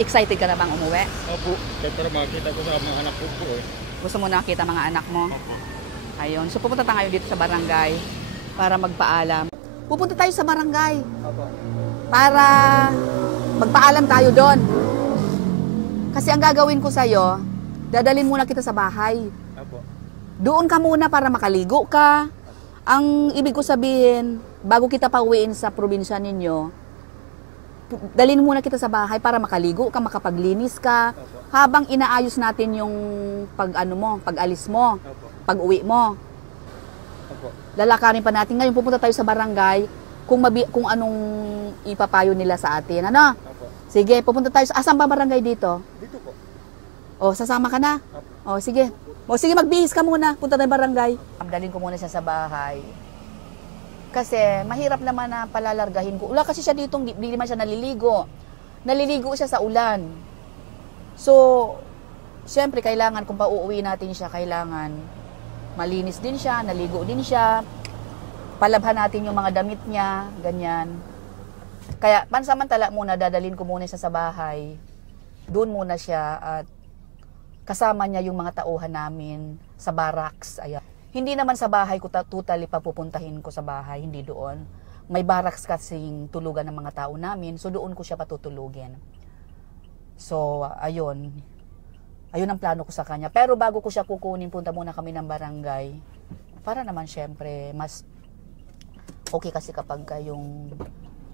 Excited ka na bang umuwi? Opo, para makita ko sa mga anak ko po eh. Gusto mo nakita mga anak mo? Opo. Ayun. So pupunta tayo dito sa barangay para magpaalam. Pupunta tayo sa barangay Opo. para magpaalam tayo doon. Kasi ang gagawin ko sa'yo, dadalhin muna kita sa bahay. Opo. Doon ka muna para makaligo ka. Ang ibig ko sabihin, bago kita pauwiin sa probinsya ninyo, dalhin muna kita sa bahay para makaligo ka, makapaglinis ka. Opo. Habang inaayos natin yung pag-alis mo, Opo. pag-uwi mo. Opo. Lalakarin pa natin. Ngayon pupunta tayo sa barangay kung anong ipapayo nila sa atin. Ano? Opo. Sige, pupunta tayo. Asan ba barangay dito? Dito po. O, sasama ka na? Opo. O, sige. O, sige, magbihis ka muna. Punta tayo barangay. Dalhin ko muna siya sa bahay. Kasi mahirap naman na palalargahin ko. Wala kasi siya dito, di naman siya naliligo. Naliligo siya sa ulan. So, siyempre kailangan kung pauuwi natin siya, kailangan malinis din siya, naligo din siya. Palabhan natin yung mga damit niya, ganyan. Kaya pansamantala muna, dadalhin ko muna siya sa bahay. Doon muna siya at kasama niya yung mga tauhan namin sa barracks. Ayan. Hindi naman sa bahay ko totally papupuntahin ko sa bahay, hindi doon. May barracks kasing tulugan ng mga tao namin, so doon ko siya patutulugin. So, ayun. Ayun ang plano ko sa kanya. Pero bago ko siya kukunin, punta muna kami ng barangay. Para naman syempre, mas okay kasi kapag yung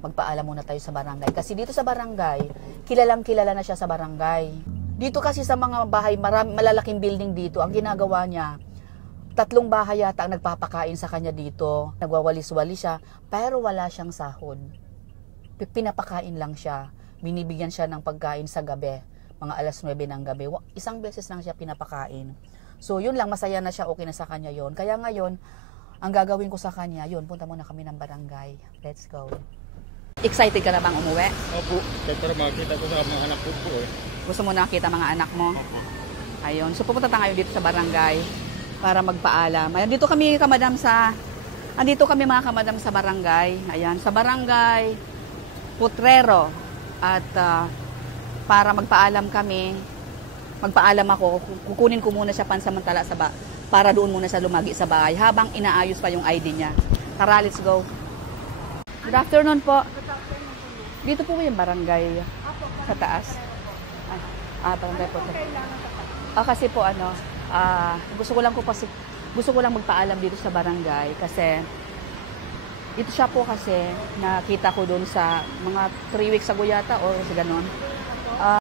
magpaalam muna tayo sa barangay. Kasi dito sa barangay, kilalang kilala na siya sa barangay. Dito kasi sa mga bahay, malalaking building dito, ang ginagawa niya, 3 bahay yata ang nagpapakain sa kanya dito. Nagwawalis-walis siya, pero wala siyang sahod. Pinapakain lang siya. Binibigyan siya ng pagkain sa gabi. Mga alas 9 ng gabi. Isang beses lang siya pinapakain. So, yun lang. Masaya na siya. Okay na sa kanya yon. Kaya ngayon, ang gagawin ko sa kanya, yun, punta muna kami ng barangay. Let's go. Excited ka na bang umuwi? Opo, para makita ko sa mga anak ko po eh. Gusto mo nakita mga anak mo? Opo. Ayun. So, pupunta tayo dito sa barangay para magpaalam. Ayan, dito kami kamadam andito kami mga kamadam sa barangay. Ayan, sa barangay Putrero. At para magpaalam kami, magpaalam ako, kukunin ko muna siya pansamantala para doon muna siya lumagi sa bahay habang inaayos pa yung ID niya. Tara, let's go. Good afternoon po. Dito po yung barangay sa taas. Barangay po. Kasi po gusto ko lang magpaalam dito sa barangay kasi ito siya po kasi nakita ko doon sa mga 3 weeks ago yata o sa ganon.